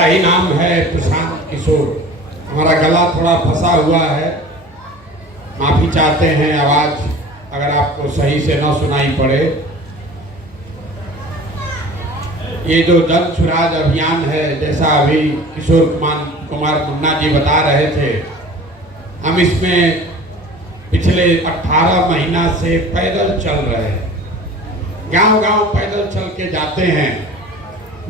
ही नाम है प्रशांत किशोर। हमारा गला थोड़ा फंसा हुआ है, माफी चाहते हैं। आवाज अगर आपको सही से न सुनाई पड़े। ये जो जन सुराज अभियान है, जैसा अभी किशोर कुमार मुन्ना जी बता रहे थे, हम इसमें पिछले 18 महीना से पैदल चल रहे हैं। गांव-गांव पैदल चल के जाते हैं,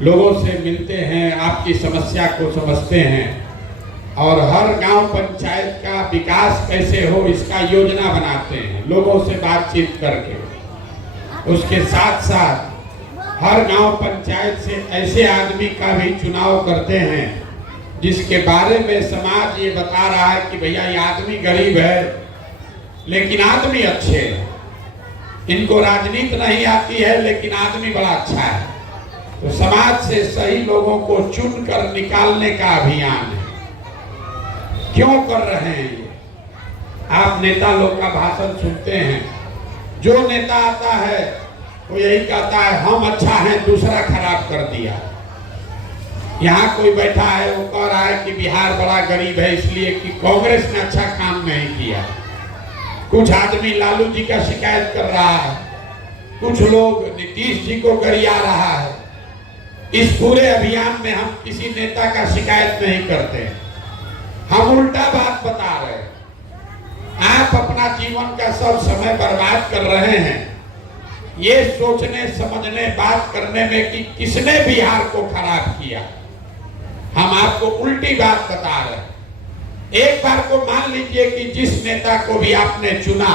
लोगों से मिलते हैं, आपकी समस्या को समझते हैं और हर गांव पंचायत का विकास कैसे हो इसका योजना बनाते हैं, लोगों से बातचीत करके। उसके साथ साथ हर गांव पंचायत से ऐसे आदमी का भी चुनाव करते हैं जिसके बारे में समाज ये बता रहा है कि भैया ये आदमी गरीब है लेकिन आदमी अच्छे हैं, इनको राजनीति नहीं आती है लेकिन आदमी बड़ा अच्छा है। तो समाज से सही लोगों को चुनकर निकालने का अभियान है। क्यों कर रहे हैं ये? आप नेता लोग का भाषण सुनते हैं, जो नेता आता है वो यही कहता है हम अच्छा है, दूसरा खराब कर दिया। यहाँ कोई बैठा है वो कह रहा है कि बिहार बड़ा गरीब है इसलिए कि कांग्रेस ने अच्छा काम नहीं किया। कुछ आदमी लालू जी का शिकायत कर रहा है, कुछ लोग नीतीश जी को गरिया रहा है। इस पूरे अभियान में हम किसी नेता का शिकायत नहीं करते, हम उल्टा बात बता रहे हैं। आप अपना जीवन का सब समय बर्बाद कर रहे हैं ये सोचने समझने बात करने में कि किसने बिहार को खराब किया। हम आपको उल्टी बात बता रहे हैं। एक बार को मान लीजिए कि जिस नेता को भी आपने चुना,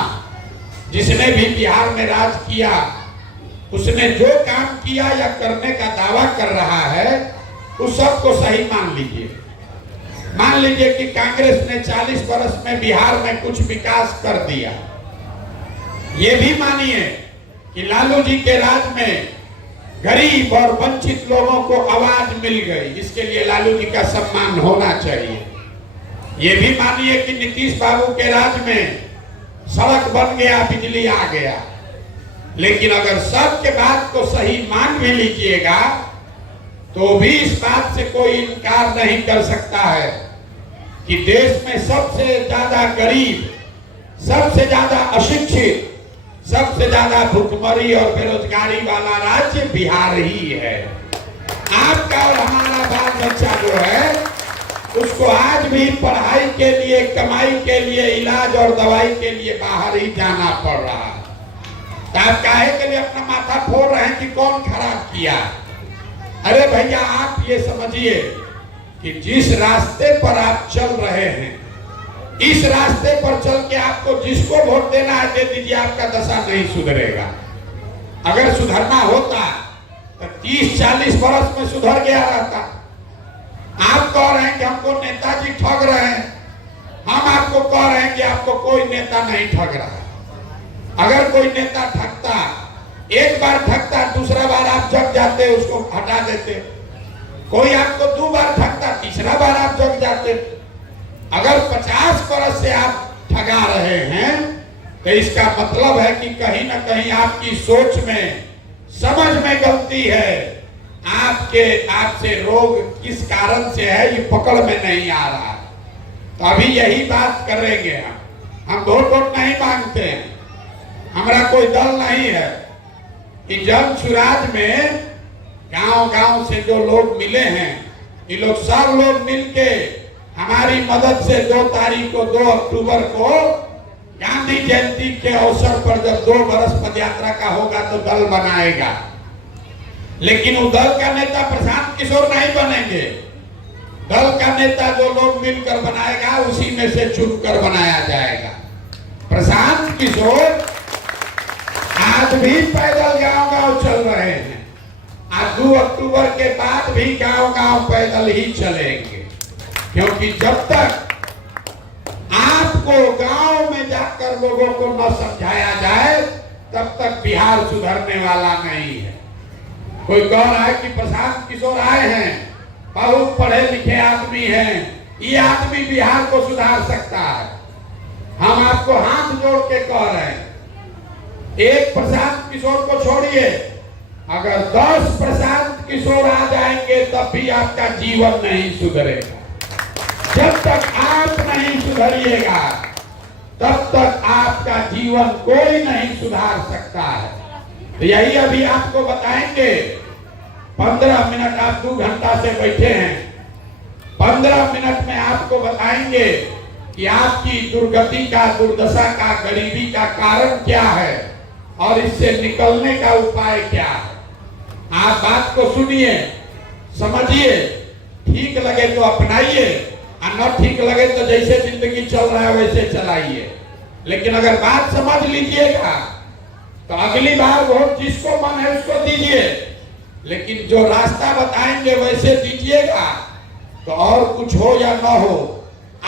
जिसने भी बिहार में राज किया, उसने जो काम किया या करने का दावा कर रहा है उस सब को सही मान लीजिए। मान लीजिए कि कांग्रेस ने 40 वर्ष में बिहार में कुछ विकास कर दिया। ये भी मानिए कि लालू जी के राज में गरीब और वंचित लोगों को आवाज मिल गई, इसके लिए लालू जी का सम्मान होना चाहिए। ये भी मानिए कि नीतीश बाबू के राज में सड़क बन गया, बिजली आ गया। लेकिन अगर सबके बात को सही मान भी लीजिएगा तो भी इस बात से कोई इनकार नहीं कर सकता है कि देश में सबसे ज्यादा गरीब, सबसे ज्यादा अशिक्षित, सबसे ज्यादा भुखमरी और बेरोजगारी वाला राज्य बिहार ही है। आपका और हमारा बाल बच्चा जो है उसको आज भी पढ़ाई के लिए, कमाई के लिए, इलाज और दवाई के लिए बाहर ही जाना पड़ रहा है। तो आप काहे के लिए अपना माथा फोड़ रहे हैं कि कौन खराब किया? अरे भैया आप ये समझिए कि जिस रास्ते पर आप चल रहे हैं, इस रास्ते पर चल के आपको जिसको वोट देना है दे दीजिए, आपका दशा नहीं सुधरेगा। अगर सुधरना होता तो 30-40 वर्ष में सुधर गया रहता। आप कह रहे हैं कि हमको नेताजी ठग रहे हैं, हम आपको कह रहे हैं कि आपको कोई नेता नहीं ठग रहा है। अगर कोई नेता ठगता, एक बार ठगता, दूसरा बार आप जग जाते, उसको हटा देते। कोई आपको 2 बार ठगता, तीसरा बार आप जग जाते। अगर 50 वर्ष से आप ठगा रहे हैं तो इसका मतलब है कि कहीं ना कहीं आपकी सोच में, समझ में गलती है। आपसे रोग किस कारण से है ये पकड़ में नहीं आ रहा। तो अभी यही बात करेंगे हम वोट नहीं मांगते हैं, हमारा कोई दल नहीं है। कि जन सुराज में गांव-गांव से जो लोग मिले हैं, ये लोग सब लोग मिलके हमारी मदद से 2 तारीख को 2 अक्टूबर को गांधी जयंती के अवसर पर जब 2 बरस पदयात्रा का होगा तो दल बनाएगा। लेकिन वो दल का नेता प्रशांत किशोर नहीं बनेंगे। दल का नेता जो लोग मिलकर बनाएगा उसी में से चुनकर बनाया जाएगा। प्रशांत किशोर आज भी पैदल गांव-गांव चल रहे हैं। आज 2 अक्टूबर के बाद भी गांव-गांव पैदल ही चलेंगे, क्योंकि जब तक आपको गांव में जाकर लोगों को न समझाया जाए तब तक बिहार सुधरने वाला नहीं है। कोई कह रहा है कि प्रशांत किशोर आए हैं, बहुत पढ़े लिखे आदमी हैं, ये आदमी बिहार को सुधार सकता है। हम आपको हाथ जोड़ के कह रहे हैं, एक प्रशांत किशोर को छोड़िए, अगर 10 प्रशांत प्रशांत किशोर आ जाएंगे तब भी आपका जीवन नहीं सुधरेगा। जब तक आप नहीं सुधरिएगा तब तक आपका जीवन कोई नहीं सुधार सकता है। तो यही अभी आपको बताएंगे। 15 मिनट आप 2 घंटा से बैठे हैं, 15 मिनट में आपको बताएंगे कि आपकी दुर्गति का, दुर्दशा का, गरीबी का कारण क्या है और इससे निकलने का उपाय क्या है। आप बात को सुनिए, समझिए, ठीक लगे तो अपनाइए और न ठीक लगे तो जैसे जिंदगी चल रहा है वैसे चलाइए। लेकिन अगर बात समझ लीजिएगा तो अगली बार वोट जिसको मन है उसको दीजिए, लेकिन जो रास्ता बताएंगे वैसे दीजिएगा। तो और कुछ हो या न हो,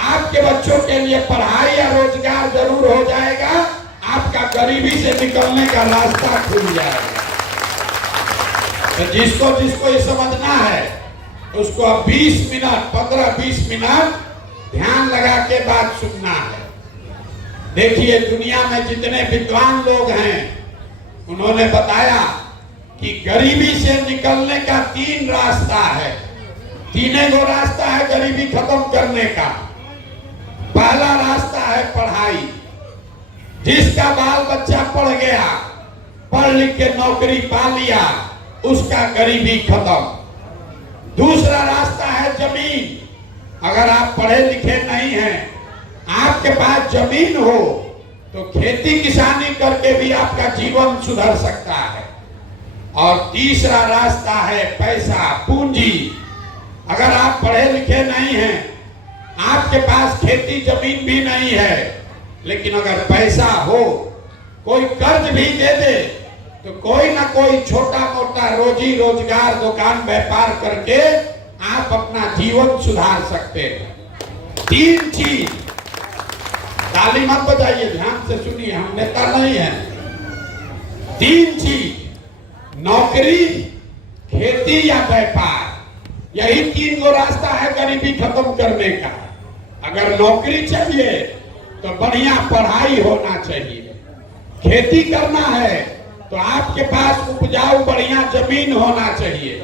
आपके बच्चों के लिए पढ़ाई या रोजगार जरूर हो जाएगा, आपका गरीबी से निकलने का रास्ता खुल जाएगा। तो जिसको जिसको ये समझना है उसको अब 20 मिनट, 15-20 मिनट ध्यान लगा के बात सुनना है। देखिए, दुनिया में जितने विद्वान लोग हैं उन्होंने बताया कि गरीबी से निकलने का 3 रास्ता है। 3 गो रास्ता है गरीबी खत्म करने का। पहला रास्ता है पढ़ाई। जिसका बाल बच्चा पढ़ गया, पढ़ लिख के नौकरी पा लिया, उसका गरीबी खत्म। दूसरा रास्ता है जमीन। अगर आप पढ़े लिखे नहीं हैं, आपके पास जमीन हो तो खेती किसानी करके भी आपका जीवन सुधर सकता है। और तीसरा रास्ता है पैसा, पूंजी। अगर आप पढ़े लिखे नहीं हैं, आपके पास खेती जमीन भी नहीं है, लेकिन अगर पैसा हो, कोई कर्ज भी दे दे तो कोई ना कोई छोटा मोटा रोजी रोजगार, दुकान व्यापार करके आप अपना जीवन सुधार सकते हैं। 3 चीज। ताली मत बजाइए, ध्यान से सुनिए, हम नेता नहीं हैं। 3 चीज, नौकरी, खेती या व्यापार। यही 3 गो रास्ता है गरीबी खत्म करने का। अगर नौकरी चाहिए तो बढ़िया पढ़ाई होना चाहिए। खेती करना है तो आपके पास उपजाऊ बढ़िया जमीन होना चाहिए।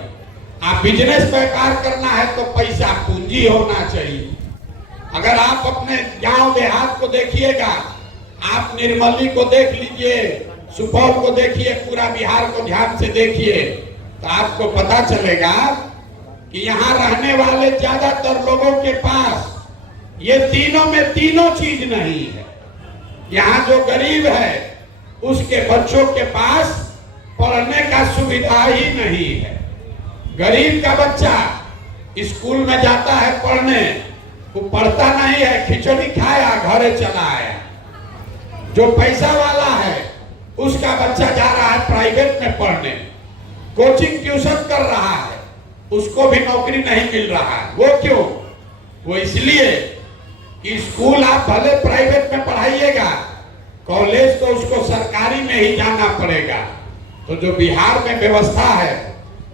आप बिजनेस व्यापार करना है तो पैसा, पूंजी होना चाहिए। अगर आप अपने गांव देहात को देखिएगा, आप निर्मली को देख लीजिए, सुपौल को देखिए, पूरा बिहार को ध्यान से देखिए, तो आपको पता चलेगा कि यहाँ रहने वाले ज्यादातर लोगों के पास ये तीनों में तीनों चीज नहीं है। यहाँ जो गरीब है उसके बच्चों के पास पढ़ने का सुविधा ही नहीं है। गरीब का बच्चा स्कूल में जाता है पढ़ने, वो पढ़ता नहीं है, खिचड़ी खाया घरे चला आया। जो पैसा वाला है उसका बच्चा जा रहा है प्राइवेट में पढ़ने, कोचिंग ट्यूशन कर रहा है, उसको भी नौकरी नहीं मिल रहा है। वो क्यों? वो इसलिए कि स्कूल आप भले प्राइवेट में पढ़ाइएगा, कॉलेज तो उसको सरकारी में ही जाना पड़ेगा। तो जो बिहार में व्यवस्था है,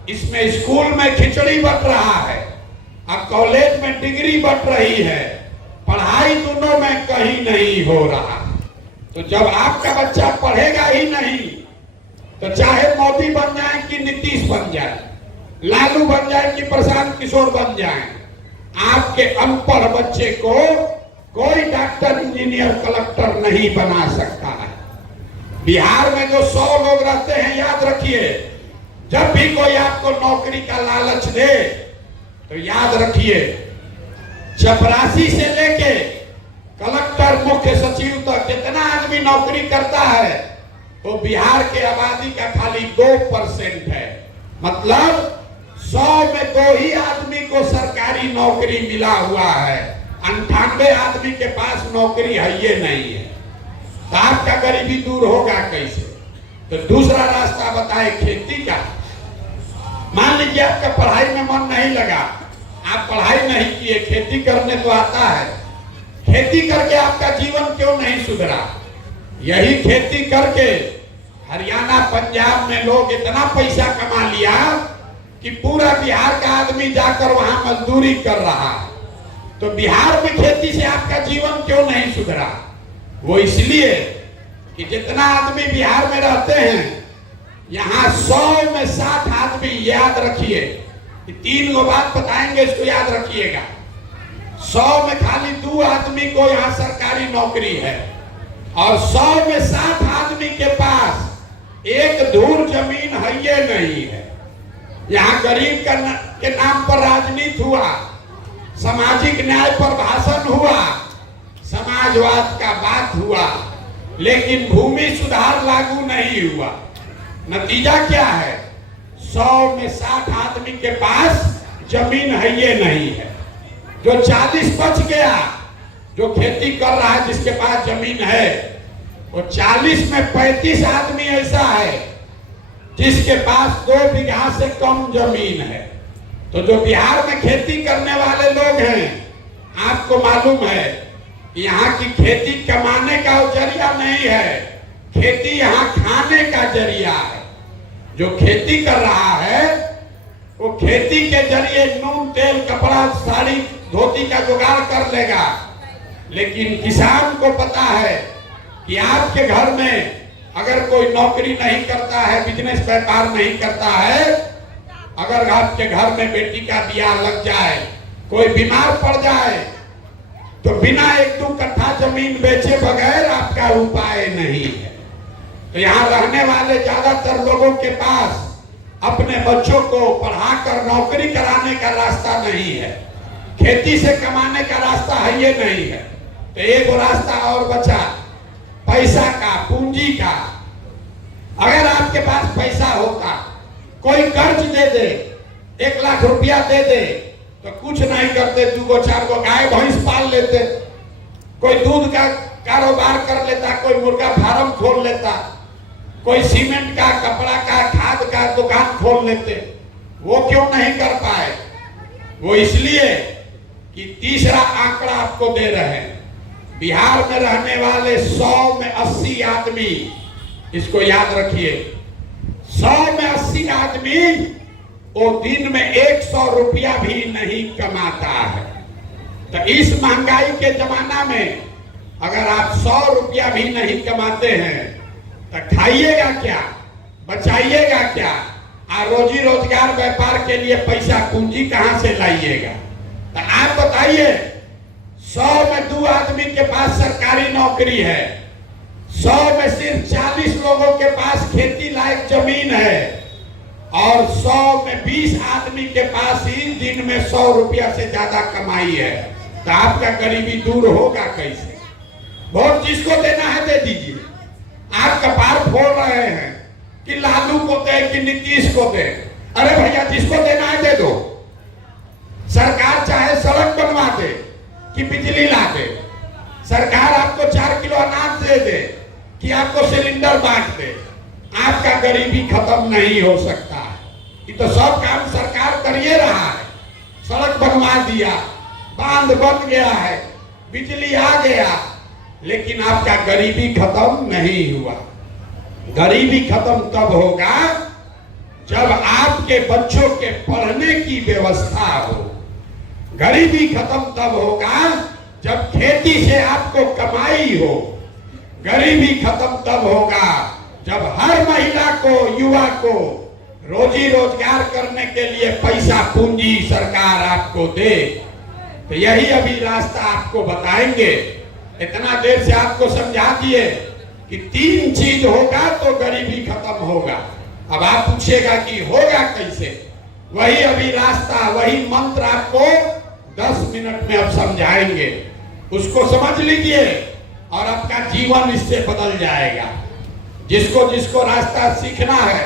इसमें स्कूल में खिचड़ी बट रहा है और कॉलेज में डिग्री बट रही है, पढ़ाई दोनों में कहीं नहीं हो रहा। तो जब आपका बच्चा पढ़ेगा ही नहीं तो चाहे मोदी बन जाए कि नीतीश बन जाए, लालू बन जाए कि प्रशांत किशोर बन जाए, आपके अनपढ़ बच्चे को कोई डॉक्टर, इंजीनियर, कलेक्टर नहीं बना सकता है। बिहार में जो 100 लोग रहते हैं, याद रखिए, जब भी कोई आपको नौकरी का लालच दे तो याद रखिए, चपरासी से लेके कलेक्टर, मुख्य सचिव तक जितना आदमी नौकरी करता है वो बिहार के आबादी का खाली 2% है। मतलब 100 में 2 ही आदमी को सरकारी नौकरी मिला हुआ है, 98 आदमी के पास नौकरी है ये नहीं है। तो आपका गरीबी दूर होगा कैसे? तो दूसरा रास्ता बताए खेती का। मान लीजिए आपका पढ़ाई में मन नहीं लगा, आप पढ़ाई नहीं किए, खेती करने तो आता है, खेती करके आपका जीवन क्यों नहीं सुधरा? यही खेती करके हरियाणा, पंजाब में लोग इतना पैसा कमा लिया कि पूरा बिहार का आदमी जाकर वहां मजदूरी कर रहा है। तो बिहार में खेती से आपका जीवन क्यों नहीं सुधरा? वो इसलिए कि जितना आदमी बिहार में रहते हैं यहाँ 100 में 60 आदमी, याद रखिए, 3 गो बात बताएंगे, इसको याद रखिएगा। 100 में खाली 2 आदमी को यहाँ सरकारी नौकरी है और 100 में 60 आदमी के पास एक धूर जमीन है ये नहीं है। यहाँ गरीब के नाम पर राजनीति हुआ, सामाजिक न्याय पर भाषण हुआ, समाजवाद का बात हुआ, लेकिन भूमि सुधार लागू नहीं हुआ। नतीजा क्या है? 100 में 60 आदमी के पास जमीन है ये नहीं है। जो 40 बच गया, जो खेती कर रहा है, जिसके पास जमीन है, वो 40 में 35 आदमी ऐसा है जिसके पास 2 बीघा से कम जमीन है। तो जो बिहार में खेती करने वाले लोग हैं, आपको मालूम है कि यहाँ की खेती कमाने का जरिया नहीं है, खेती यहाँ खाने का जरिया है। जो खेती कर रहा है वो खेती के जरिए नून तेल कपड़ा साड़ी धोती का जुगाड़ कर लेगा, लेकिन किसान को पता है कि आपके घर में अगर कोई नौकरी नहीं करता है, बिजनेस व्यापार नहीं करता है, अगर आपके घर में बेटी का ब्याह लग जाए, कोई बीमार पड़ जाए, तो बिना 1-2 कट्ठा जमीन बेचे बगैर आपका उपाय नहीं है। तो यहाँ रहने वाले ज्यादातर लोगों के पास अपने बच्चों को पढ़ाकर नौकरी कराने का रास्ता नहीं है, खेती से कमाने का रास्ता है ये नहीं है। तो एक रास्ता और बचा, पैसा का, पूंजी का। अगर आपके पास पैसा होता, कोई कर्ज दे दे, 1 लाख रुपया दे दे, तो कुछ नहीं करते, 2-4 गो गाय भैंस पाल लेते, कोई दूध का कारोबार कर लेता, कोई मुर्गा फार्म खोल लेता, कोई सीमेंट का, कपड़ा का, खाद का दुकान खोल लेते। वो क्यों नहीं कर पाए? वो इसलिए कि तीसरा आंकड़ा आपको दे रहे हैं, बिहार में रहने वाले 100 में 80 आदमी, इसको याद रखिए, 100 में 80 आदमी वो दिन में 100 रुपया भी नहीं कमाता है। तो इस महंगाई के जमाना में अगर आप 100 रुपया भी नहीं कमाते हैं तो खाइएगा क्या, बचाइएगा क्या, और रोजी रोजगार व्यापार के लिए पैसा पूंजी कहां से लाइएगा? तो आप बताइए, 100 में 2 आदमी के पास सरकारी नौकरी है, 100 में सिर्फ 40 लोगों के पास खेती लायक जमीन है, और 100 में 20 आदमी के पास ही दिन में 100 रुपया से ज्यादा कमाई है। तो आपका गरीबी दूर होगा कैसे? वोट जिसको देना है दे दीजिए। आप कपार फोड़ रहे हैं कि लालू को दे कि नीतीश को दे। अरे भैया, जिसको देना है दे दो। सरकार चाहे सड़क बनवा दे कि बिजली ला दे, सरकार आपको 4 किलो अनाज दे दे कि आपको सिलेंडर बांट दे, आपका गरीबी खत्म नहीं हो सकता है। ये तो सब काम सरकार कर ही रहा है। सड़क बनवा दिया, बांध बन गया है, बिजली आ गया, लेकिन आपका गरीबी खत्म नहीं हुआ। गरीबी खत्म तब होगा जब आपके बच्चों के पढ़ने की व्यवस्था हो। गरीबी खत्म तब होगा जब खेती से आपको कमाई हो। गरीबी खत्म तब होगा जब हर महिला को, युवा को रोजी रोजगार करने के लिए पैसा पूंजी सरकार आपको दे। तो यही अभी रास्ता आपको बताएंगे। इतना देर से आपको समझा दिए कि 3 चीज होगा तो गरीबी खत्म होगा। अब आप पूछेगा कि होगा कैसे? वही अभी रास्ता, वही मंत्र आपको 10 मिनट में अब समझाएंगे। उसको समझ लीजिए और आपका जीवन इससे बदल जाएगा। जिसको जिसको रास्ता सीखना है,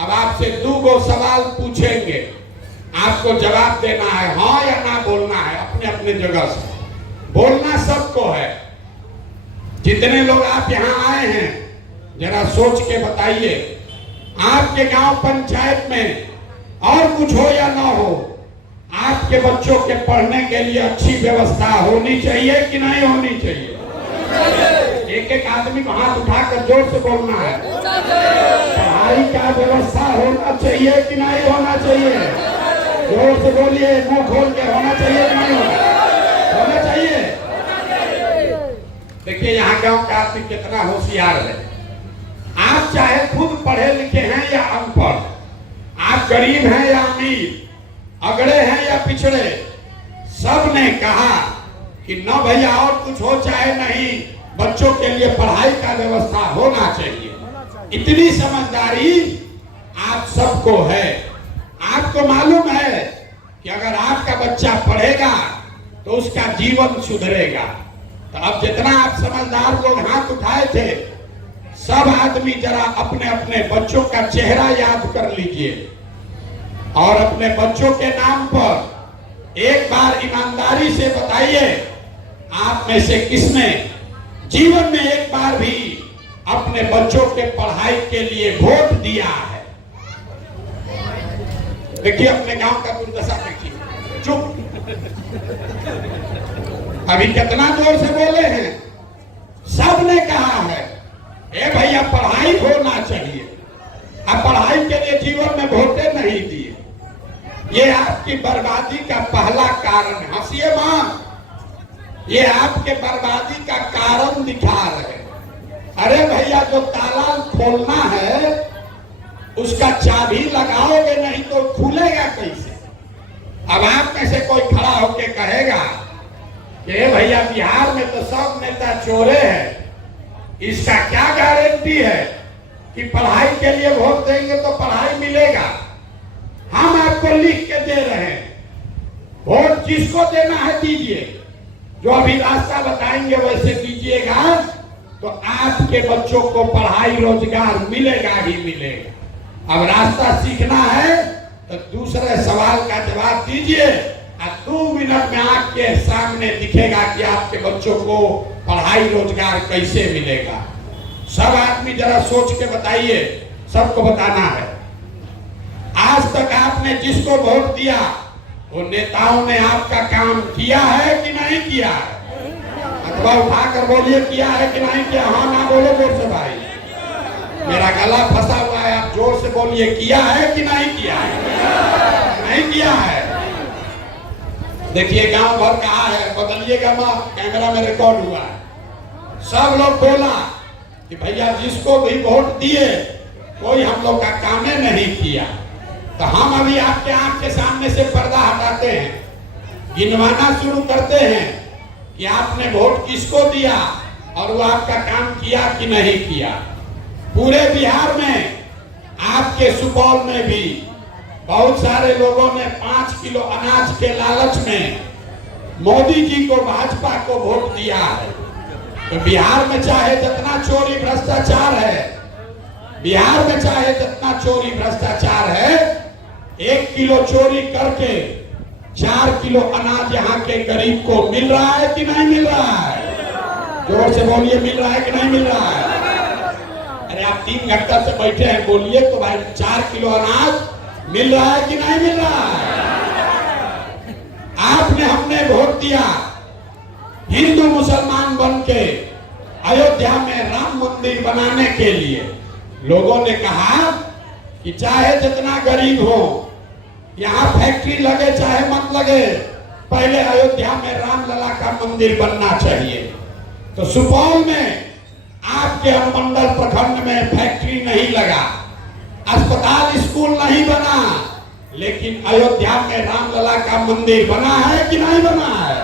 अब आपसे 2 सवाल पूछेंगे, आपको जवाब देना है, हाँ या ना बोलना है अपने अपने जगह से। बोलना सबको है। जितने लोग आप यहाँ आए हैं, जरा सोच के बताइए, आपके गांव पंचायत में और कुछ हो या ना हो, आपके बच्चों के पढ़ने के लिए अच्छी व्यवस्था होनी चाहिए कि नहीं होनी चाहिए? एक एक आदमी को हाथ उठाकर जोर से बोलना है। पढ़ाई का व्यवस्था होना चाहिए कि नहीं होना चाहिए? जोर से बोलिए, मुंह खोल के, होना चाहिए कि नहीं होना चाहिए? देखिए यहाँ गांव का आदमी कितना होशियार है। आप आप चाहे खुद पढ़े लिखे हैं या अनपढ़, आप गरीब हैं या अमीर, अगड़े हैं या पिछड़े, सब ने कहा कि न भैया और कुछ हो चाहे नहीं, बच्चों के लिए पढ़ाई का व्यवस्था होना चाहिए। इतनी समझदारी आप सबको है। आपको मालूम है कि अगर आपका बच्चा पढ़ेगा तो उसका जीवन सुधरेगा। तो अब जितना आप समझदार लोग हाथ उठाए थे, सब आदमी जरा अपने अपने बच्चों का चेहरा याद कर लीजिए और अपने बच्चों के नाम पर एक बार ईमानदारी से बताइए, आप में से किसने जीवन में एक बार भी अपने बच्चों के पढ़ाई के लिए वोट दिया है? देखिए अपने गांव का दुर्दशा देखिए। चुप। अभी कितना जोर से बोले हैं। सब ने कहा है ए भैया पढ़ाई होना चाहिए। अब पढ़ाई के लिए जीवन में वोटें नहीं दिए, ये आपकी बर्बादी का पहला कारण है। हंसिए मां, ये आपके बर्बादी का कारण दिखा रहे। अरे भैया जो ताला खोलना है उसका चाबी लगाओगे नहीं तो खुलेगा कैसे? अब आप में से कोई खड़ा होके कहेगा कि भैया बिहार में तो सब नेता चोरे हैं, इसका क्या गारंटी है कि पढ़ाई के लिए वोट देंगे तो पढ़ाई मिलेगा? हम आपको लिख के दे रहे हैं, वोट जिसको देना है दीजिए, जो अभी रास्ता बताएंगे वैसे दीजिएगा तो आपके बच्चों को पढ़ाई रोजगार मिलेगा ही मिलेगा। अब रास्ता सीखना है तो दूसरे सवाल का जवाब दीजिए और 2 मिनट में आपके सामने दिखेगा कि आपके बच्चों को पढ़ाई रोजगार कैसे मिलेगा। सब आदमी जरा सोच के बताइए, सबको बताना है। आज तक आपने जिसको वोट दिया वो नेताओं ने आपका काम किया है कि नहीं किया है? अथवा उठाकर बोलिए किया है कि नहीं किया। हाँ ना बोलो जोर से भाई, मेरा गला फंसा हुआ है। आप जोर से बोलिए किया है कि नहीं किया है? नहीं किया है। देखिए गांव भर कहा है, बदलिएगा मां, कैमरा में रिकॉर्ड हुआ है। सब लोग बोला कि भैया जिसको भी वोट दिए कोई हम लोग का काम नहीं किया। तो हम अभी आपके आंख के सामने से पर्दा हटाते हैं, गिनवाना शुरू करते हैं कि आपने वोट किसको दिया और वो आपका काम किया कि नहीं किया। पूरे बिहार में, आपके सुपौल में भी बहुत सारे लोगों ने 5 किलो अनाज के लालच में मोदी जी को, भाजपा को वोट दिया है। तो बिहार में चाहे जितना चोरी भ्रष्टाचार है, बिहार में चाहे जितना चोरी भ्रष्टाचार है, 1 किलो चोरी करके 4 किलो अनाज यहाँ के गरीब को मिल रहा है कि नहीं मिल रहा है? जोर से बोलिए, मिल रहा है कि नहीं मिल रहा है? अरे आप 3 घंटा से बैठे हैं, बोलिए तो भाई 4 किलो अनाज मिल रहा है कि नहीं मिल रहा है? आपने, हमने वोट दिया हिंदू मुसलमान बन के अयोध्या में राम मंदिर बनाने के लिए। लोगों ने कहा कि चाहे जितना गरीब हो, यहाँ फैक्ट्री लगे चाहे मत लगे, पहले अयोध्या में रामलला का मंदिर बनना चाहिए। तो सुपौल में आपके अनुमंडल प्रखंड में फैक्ट्री नहीं लगा, अस्पताल स्कूल नहीं बना, लेकिन अयोध्या में रामलला का मंदिर बना है कि नहीं बना है?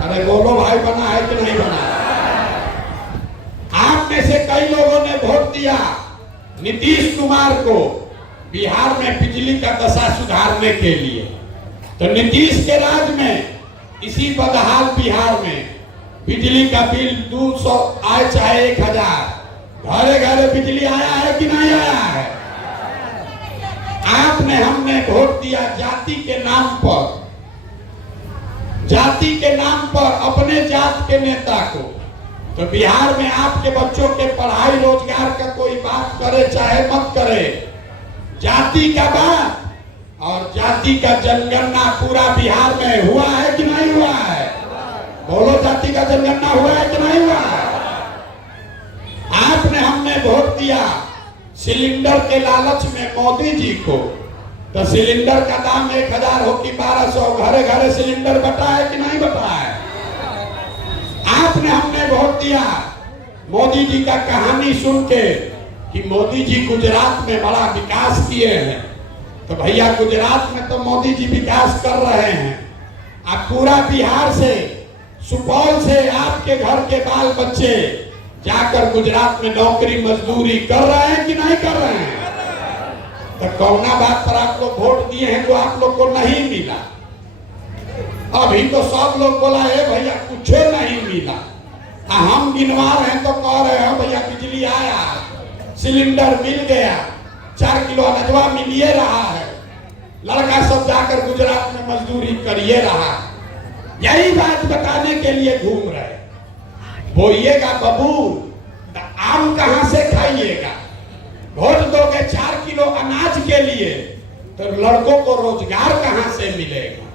अरे बोलो भाई, बना है कि नहीं बना है? आप में से कई लोगों ने वोट दिया नीतीश कुमार को बिहार में बिजली का दशा सुधारने के लिए। तो नीतीश के राज में इसी बदहाल बिहार में बिजली का बिल 200 आए चाहे 1000, घरे घरे बिजली आया है कि नहीं आया है? आपने, हमने वोट दिया जाति के नाम पर, जाति के नाम पर अपने जात के नेता को। तो बिहार में आपके बच्चों के पढ़ाई रोजगार का कोई बात करे चाहे मत करे, जाति का बात और जाति का जनगणना पूरा बिहार में हुआ है कि नहीं हुआ है? बोलो, जाति का जनगणना हुआ है कि नहीं हुआ है? आपने, हमने वोट दिया सिलेंडर के लालच में मोदी जी को। तो सिलेंडर का दाम 1000 हो कि 1200, घरे घरे सिलेंडर बटा है कि नहीं बटा है? आपने, हमने वोट दिया मोदी जी का कहानी सुन के कि मोदी जी गुजरात में बड़ा विकास किए हैं। तो भैया गुजरात में तो मोदी जी विकास कर रहे हैं, अब पूरा बिहार से, सुपौल से आपके घर के बाल बच्चे जाकर गुजरात में नौकरी मजदूरी कर रहे हैं कि नहीं कर रहे हैं? तो कौना बात पर आप लोग वोट दिए हैं जो आप लोग को नहीं मिला? अभी तो सब लोग बोला है भैया कुछ नहीं मिला, हम गिनवा रहे हैं तो कह रहे हैं भैया बिजली आया, सिलेंडर मिल गया, 4 किलो अनजवा मिलिए रहा है, लड़का सब जाकर गुजरात में मजदूरी करिए रहा है। यही बात बताने के लिए घूम रहे। बोइएगा बबूल तो आम कहां से खाइएगा? वोट दोगे 4 किलो अनाज के लिए तो लड़कों को रोजगार कहां से मिलेगा?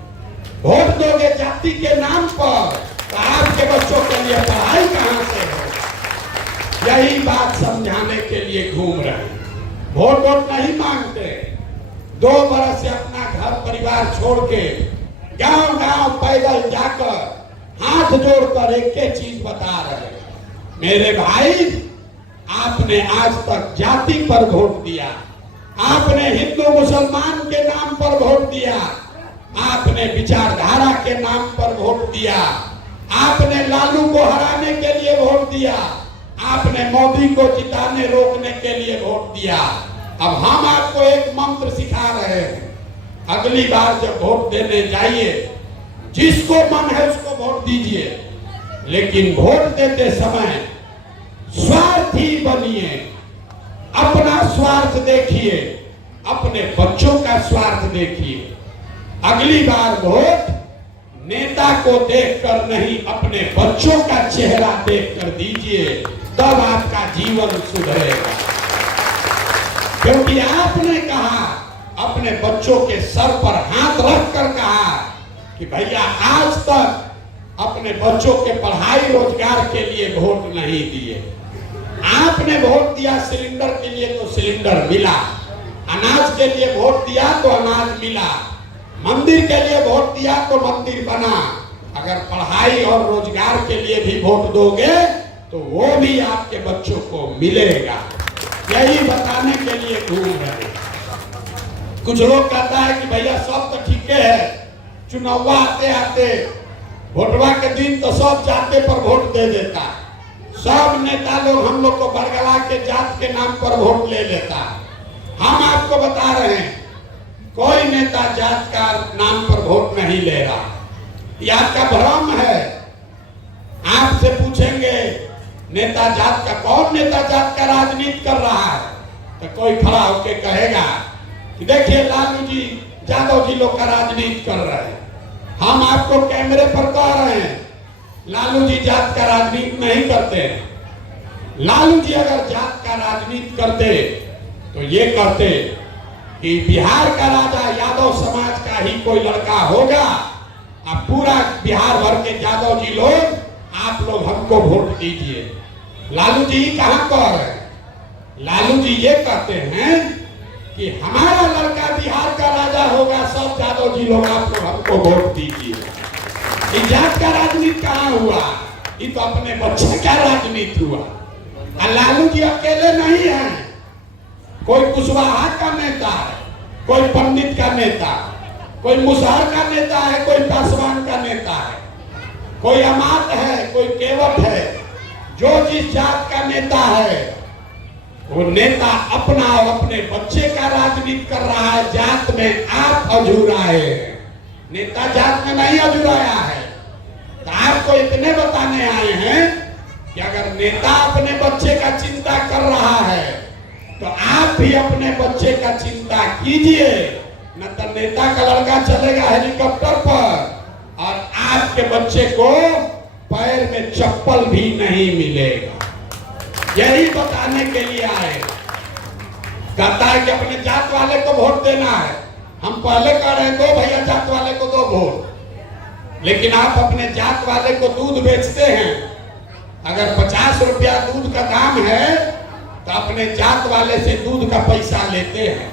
वोट दोगे जाति के नाम पर तो आपके बच्चों के लिए पढ़ाई कहां से हो? यही बात समझाने के लिए घूम रहे। वोट नहीं मांगते, 2 बरस से अपना घर परिवार छोड़ के गांव गांव पैदल जाकर हाथ जोड़कर एक चीज बता रहे, मेरे भाई आपने आज तक जाति पर वोट दिया, आपने हिंदू मुसलमान के नाम पर वोट दिया, आपने विचारधारा के नाम पर वोट दिया, आपने लालू को हराने के लिए वोट दिया, आपने मोदी को जिताने रोकने के लिए वोट दिया। अब हम आपको एक मंत्र सिखा रहे हैं, अगली बार जब वोट देने जाइए जिसको मन है उसको वोट दीजिए, लेकिन वोट देते समय स्वार्थी बनिए, अपना स्वार्थ देखिए, अपने बच्चों का स्वार्थ देखिए। अगली बार वोट नेता को देखकर नहीं, अपने बच्चों का चेहरा देखकर दीजिए, तब आपका जीवन सुधरेगा। क्योंकि आपने कहा, अपने बच्चों के सर पर हाथ रखकर कहा कि भैया आज तक अपने बच्चों के पढ़ाई रोजगार के लिए वोट नहीं दिए, आपने वोट दिया सिलेंडर के लिए तो सिलेंडर मिला, अनाज के लिए वोट दिया तो अनाज मिला, मंदिर के लिए वोट दिया तो मंदिर बना। अगर पढ़ाई और रोजगार के लिए भी वोट दोगे तो वो भी आपके बच्चों को मिलेगा। यही बताने के लिए घूम रहे। कुछ लोग कहता है कि भैया सब तो ठीक है, चुनाव आते आते वोटवा के दिन तो सब जाते पर वोट दे देता, सब नेता लोग हम लोग को बरगला के जात के नाम पर वोट ले लेता। हम आपको बता रहे हैं कोई नेता जात का नाम पर वोट नहीं ले रहा, यह आपका भ्रम है। आपसे पूछेंगे नेता जात का, कौन नेता जात का राजनीति कर रहा है, तो कोई खड़ा होकर कहेगा कि देखिए लालू जी यादव जी लोग का राजनीति कर रहे हैं। हम आपको कैमरे पर कह रहे हैं लालू जी जात का राजनीति नहीं करते हैं। लालू जी अगर जात का राजनीति करते तो ये कहते कि बिहार का राजा यादव समाज का ही कोई लड़का होगा, अब पूरा बिहार भर के यादव जी लोग आप लोग हमको वोट दीजिए। लालू जी कहां कह रहे हैं? लालू जी ये कहते हैं कि हमारा लड़का बिहार का राजा होगा, सब यादव जी लोग आप लोग हमको वोट दीजिए। जात का राजनीति कहां हुआ? ये तो अपने बच्चे का राजनीति हुआ। लालू जी अकेले नहीं है, कोई कुशवाहा का नेता है, कोई पंडित का नेता, कोई मुसहर का नेता है, कोई पासवान का नेता है, कोई अमात है, कोई केवट है। जो जिस जात का नेता है वो नेता अपना और अपने बच्चे का राजनीति कर रहा है। जात में आप अधूराए हैं, नेता जात में नहीं अधूराया है। तो आपको इतने बताने आए हैं कि अगर नेता अपने बच्चे का चिंता कर रहा है तो आप भी अपने बच्चे का चिंता कीजिए, न तो नेता का लड़का चलेगा हेलीकॉप्टर पर और आपके बच्चे को पैर में चप्पल भी नहीं मिलेगा। यही बताने के लिए आए। कहता है कि अपने जात वाले को वोट देना है, हम पहले कह रहे हैं दो भैया जात वाले को दो वोट, लेकिन आप अपने जात वाले को दूध बेचते हैं। अगर 50 रुपया दूध का दाम है तो अपने जात वाले से दूध का पैसा लेते हैं।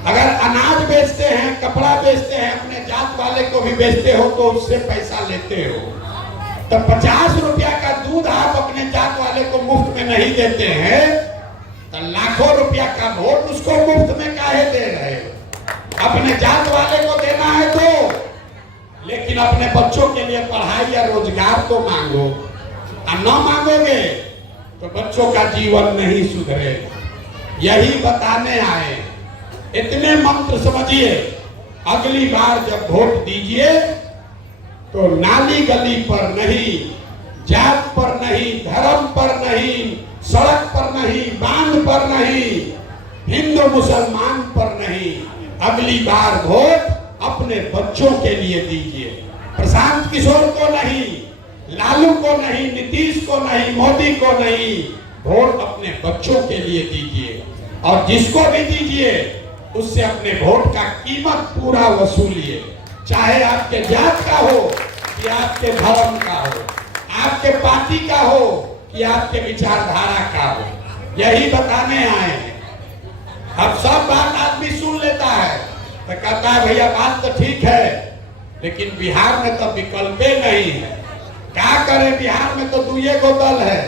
अगर अनाज बेचते हैं, कपड़ा बेचते हैं, अपने जात वाले को भी बेचते हो तो उससे पैसा लेते हो। तो 50 रुपया का दूध आप अपने जात वाले को मुफ्त में नहीं देते हैं, तो लाखों रुपया का वोट उसको मुफ्त में काहे दे रहे हो? अपने जात वाले को देना है तो, लेकिन अपने बच्चों के लिए पढ़ाई या रोजगार तो मांगो। और न मांगोगे तो बच्चों का जीवन नहीं सुधरेगा। यही बताने आए। इतने मंत्र समझिए, अगली बार जब वोट दीजिए तो नाली गली पर नहीं, जात पर नहीं, धर्म पर नहीं, सड़क पर नहीं, बांध पर नहीं, हिंदू मुसलमान पर नहीं, अगली बार वोट अपने बच्चों के लिए दीजिए। प्रशांत किशोर को नहीं, लालू को नहीं, नीतीश को नहीं, मोदी को नहीं, वोट अपने बच्चों के लिए दीजिए। और जिसको भी दीजिए उससे अपने वोट का कीमत पूरा वसूलिए, चाहे आपके जात का हो कि आपके धर्म का हो, आपके पार्टी का हो कि आपके विचारधारा का हो। यही बताने आए हैं। अब सब बात आदमी सुन लेता है तो कहता है भैया बात तो ठीक है, लेकिन बिहार में तो विकल्प नहीं है। क्या करें, बिहार में तो दुए गो दल है,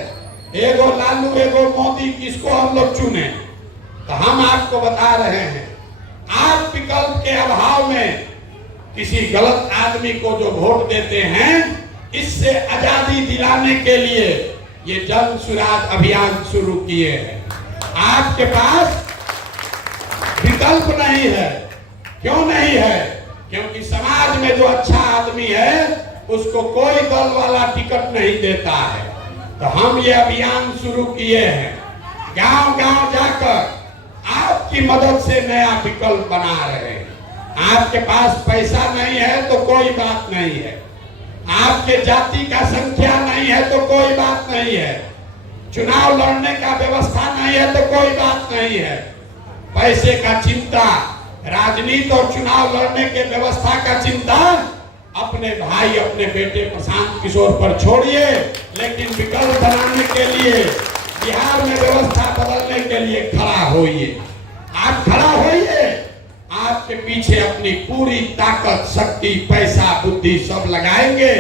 एगो लालू एगो मोदी, किसको हम लोग चुने? तो हम आपको बता रहे हैं, आप विकल्प के अभाव में किसी गलत आदमी को जो वोट देते हैं, इससे आजादी दिलाने के लिए ये जन सुराज अभियान शुरू किए हैं। आपके पास विकल्प नहीं है। क्यों नहीं है? क्योंकि समाज में जो अच्छा आदमी है उसको कोई दल वाला टिकट नहीं देता है। तो हम ये अभियान शुरू किए हैं, गांव गांव जाकर आपकी मदद से नया विकल्प बना रहे हैं। आपके पास पैसा नहीं है तो कोई बात नहीं है, आपके जाति का संख्या नहीं है तो कोई बात नहीं है, चुनाव लड़ने का व्यवस्था नहीं है तो कोई बात नहीं है, पैसे का चिंता, राजनीति और चुनाव लड़ने के व्यवस्था का चिंता अपने भाई अपने बेटे प्रशांत किशोर पर छोड़िए। लेकिन विकल्प बनाने के लिए, बिहार में व्यवस्था बदलने के लिए खड़ा होइए। आप खड़ा होइए, आपके पीछे अपनी पूरी ताकत, शक्ति, पैसा, बुद्धि सब लगाएंगे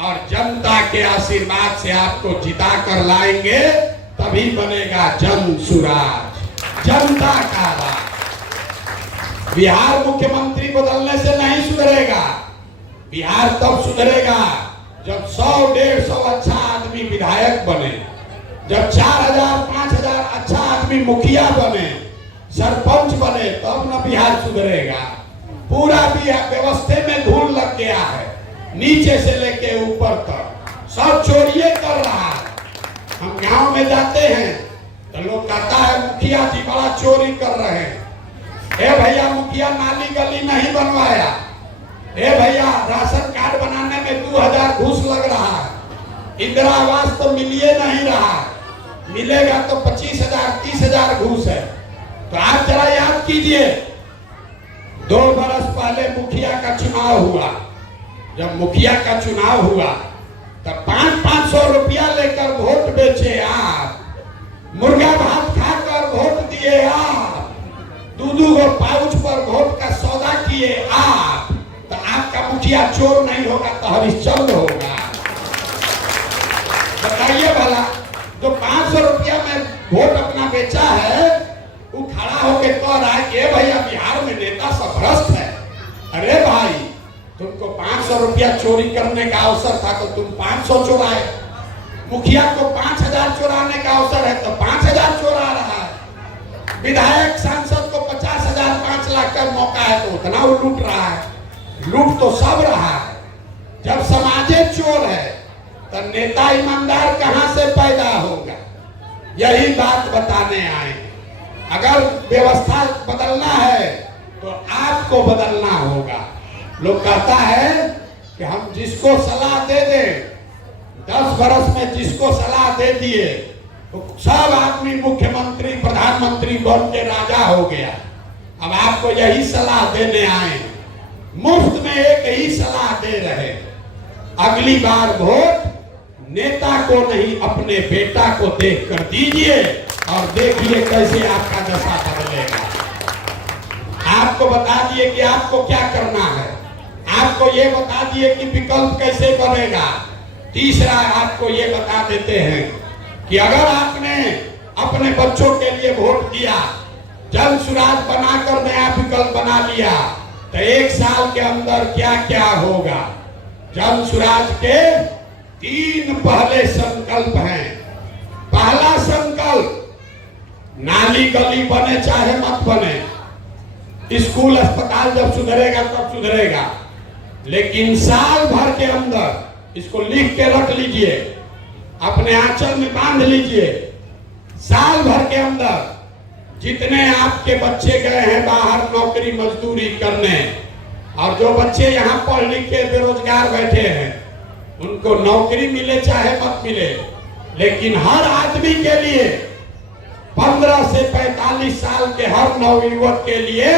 और जनता के आशीर्वाद से आपको जिता कर लाएंगे। तभी बनेगा जन सुराज, जनता का राज। बिहार मुख्यमंत्री बदलने से नहीं सुधरेगा। बिहार तब सुधरेगा जब 100-150 अच्छा आदमी विधायक बने, जब 4000-5000 अच्छा आदमी मुखिया बने, सरपंच बने, तब न बिहार सुधरेगा। पूरा बिहार व्यवस्था में धूल लग गया है, नीचे से लेके ऊपर तक सब चोरिये कर रहा है। हम गांव में जाते हैं तो लोग कहता है मुखिया जी बड़ा चोरी कर रहे हैं। ए भैया, मुखिया नाली गली नहीं बनवाया। ए भैया, राशन कार्ड बनाने में 2000 घूस लग रहा है। इंदिरा आवास तो मिलिए नहीं रहा, मिलेगा तो 25,000-30,000 घूस है। तो आप जरा याद कीजिए, 2 बरस पहले मुखिया का चुनाव हुआ। जब मुखिया का चुनाव हुआ तब 500-500 रुपया लेकर वोट बेचे आप, मुर्गा भात खाकर वोट दिए आप, 2-2 गो पाउच पर वोट का सौदा किए आप। तो आपका मुखिया चोर नहीं होगा तो हरिश्चंद्र होगा। बताइए भला, जो 500 रुपया में वोट अपना बेचा है, वो खड़ा होकर कह रहा है कि भैया बिहार में नेता सब भ्रष्ट है। अरे भाई, तुमको 500 रुपया चोरी करने का अवसर था तो तुम 500 चुराए। मुखिया को 5000 चुराने का अवसर है तो 5000 चुरा रहा है। विधायक सांसद को 50,000 5 लाख का मौका है तो उतना वो लूट रहा है। लूट तो सब रहा है। जब समाजे चोर है तो नेता ईमानदार कहां से पैदा होगा? यही बात बताने आए। अगर व्यवस्था बदलना है तो आपको बदलना होगा। लोग कहता है कि हम जिसको सलाह दे दें, 10 बरस में जिसको सलाह दे दिए तो सब आदमी मुख्यमंत्री प्रधानमंत्री बन के राजा हो गया। अब आपको यही सलाह देने आए, मुफ्त में एक ही सलाह दे रहे, अगली बार वोट नेता को नहीं अपने बेटा को देख कर दीजिए और देखिए कैसे आपका दशा बदलेगा। आपको बता दिए कि आपको क्या करना है, आपको ये बता दिए कि विकल्प कैसे बनेगा। तीसरा आपको ये बता देते हैं कि अगर आपने अपने बच्चों के लिए वोट दिया, जन सुराज बनाकर नया विकल्प बना लिया, तो 1 साल के अंदर क्या क्या होगा। जन सुराज के 3 पहले संकल्प हैं। पहला संकल्प, नाली गली बने चाहे मत बने, स्कूल अस्पताल जब सुधरेगा तब सुधरेगा, लेकिन साल भर के अंदर, इसको लिख के रख लीजिए, अपने आंचल में बांध लीजिए, साल भर के अंदर जितने आपके बच्चे गए हैं बाहर नौकरी मजदूरी करने, और जो बच्चे यहाँ पढ़ लिख के बेरोजगार बैठे हैं, उनको नौकरी मिले चाहे मत मिले, लेकिन हर आदमी के लिए 15 से 45 साल के हर नवयुवक के लिए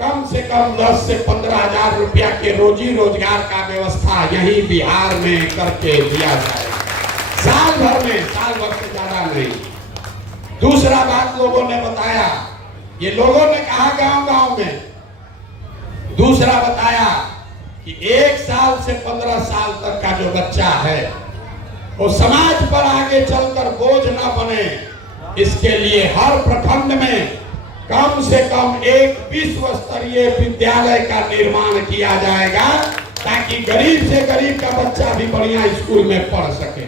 कम से कम 10 से 15 हजार रुपया के रोजी रोजगार का व्यवस्था यहीं बिहार में करके दिया जाएगा, साल भर में, साल भर से ज्यादा नहीं। दूसरा बात लोगों ने बताया, ये लोगों ने कहा गांव गांव में, दूसरा बताया कि 1 साल से 15 साल तक का जो बच्चा है वो समाज पर आगे चलकर बोझ न बने, इसके लिए हर प्रखंड में कम से कम एक विश्व स्तरीय विद्यालय का निर्माण किया जाएगा, ताकि गरीब से गरीब का बच्चा भी बढ़िया स्कूल में पढ़ सके।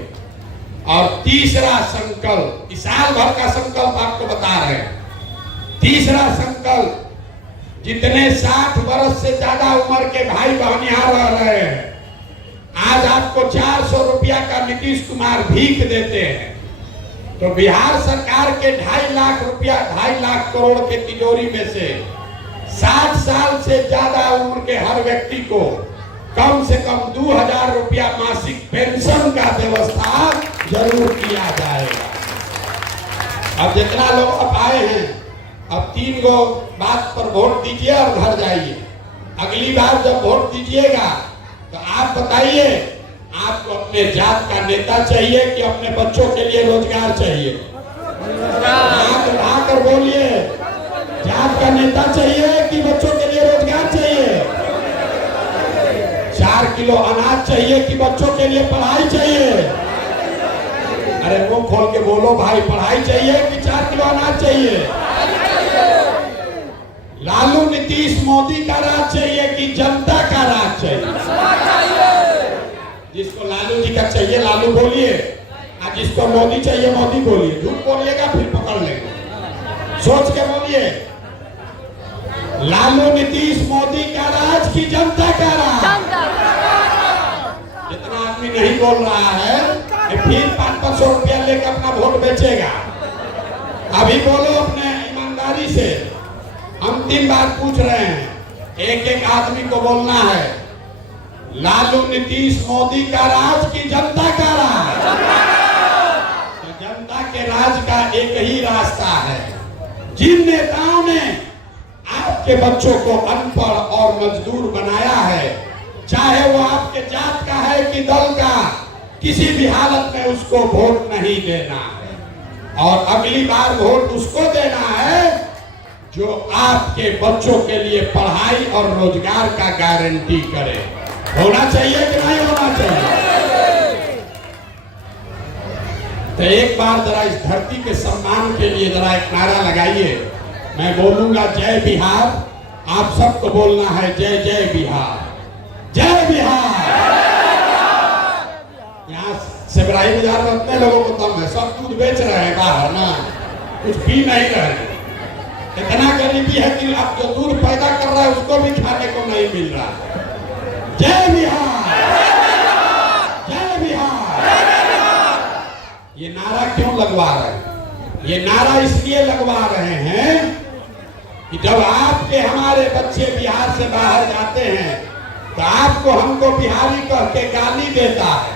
और तीसरा संकल्प, इस साल भर का संकल्प आपको बता रहे हैं। तीसरा संकल्प, जितने 60 वर्ष से ज्यादा उम्र के भाई बहन यहाँ रह रहे हैं, आज आपको 400 रुपया का नीतीश कुमार भीख देते हैं, तो बिहार सरकार के 2.5 लाख रुपया, 2.5 लाख करोड़ के तिजोरी में से 60 साल से ज्यादा उम्र के हर व्यक्ति को कम से कम 2000 रुपया मासिक पेंशन का व्यवस्था जरूर किया जाएगा। अब जितना लोग अब आए हैं, अब 3 गो बात पर वोट दीजिए और घर जाइए। अगली बार जब वोट दीजिएगा तो आप बताइए, आपको अपने जात का नेता चाहिए कि अपने बच्चों के लिए रोजगार चाहिए? हाथ उठाकर बोलिए, जात का नेता चाहिए कि बच्चों के लिए रोजगार चाहिए? 4 किलो अनाज चाहिए कि बच्चों के लिए पढ़ाई चाहिए? अरे मुंह खोल के बोलो भाई, पढ़ाई चाहिए कि 4 किलो अनाज चाहिए? लालू नीतीश मोदी का राज चाहिए कि जनता का राज चाहिए? जिसको लालू जी का चाहिए लालू बोलिए, और जिसको मोदी चाहिए मोदी बोलिए। झूठ बोलिएगा फिर पकड़ लेंगे, सोच के बोलिए। लालू नीतीश मोदी का राज की जनता का राज? जितना आदमी नहीं बोल रहा है फिर 500 रुपया लेकर अपना वोट बेचेगा। अभी बोलो अपने ईमानदारी से, अंतिम बार पूछ रहे हैं, एक एक आदमी को बोलना है, लालू नीतीश मोदी का राज की जनता का राज? तो जनता के राज का एक ही रास्ता है। जिन नेताओं ने आपके बच्चों को अनपढ़ और मजदूर बनाया है, चाहे वो आपके जात का है कि दल का, किसी भी हालत में उसको वोट नहीं देना है। और अगली बार वोट उसको देना है जो आपके बच्चों के लिए पढ़ाई और रोजगार का गारंटी करे। होना चाहिए कि नहीं होना चाहिए? तो एक बार जरा इस धरती के सम्मान के लिए जरा एक नारा लगाइए। मैं बोलूंगा जय बिहार, आप सबको बोलना है जय जय बिहार, जय बिहार। यहाँ सेबराई बाजार में उतने लोगों को दम है, सब दूध बेच रहे हैं बाहर ना, कुछ पी नहीं रहे। इतना गरीबी है कि आप जो दूध पैदा कर रहा है उसको भी खाने को नहीं मिल रहा। जय बिहार, जय बिहार। ये नारा क्यों लगवा रहे हैं? ये नारा इसलिए लगवा रहे हैं कि जब आपके हमारे बच्चे बिहार से बाहर जाते हैं तो आपको हमको बिहारी कह के गाली देता है,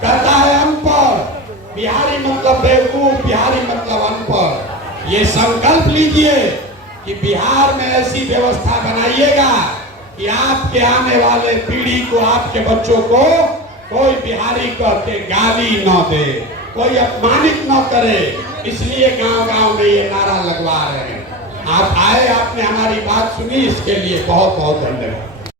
कहता है अनपढ़। बिहारी मतलब बेवकूफ, बिहारी मतलब अनपढ़। ये संकल्प लीजिए कि बिहार में ऐसी व्यवस्था बनाइएगा कि आपके आने वाले पीढ़ी को, आपके बच्चों को कोई बिहारी कह के गाली न दे, कोई अपमानित न करे। इसलिए गांव-गांव में ये नारा लगवा रहे हैं। आप आए, आपने हमारी बात सुनी, इसके लिए बहुत बहुत धन्यवाद।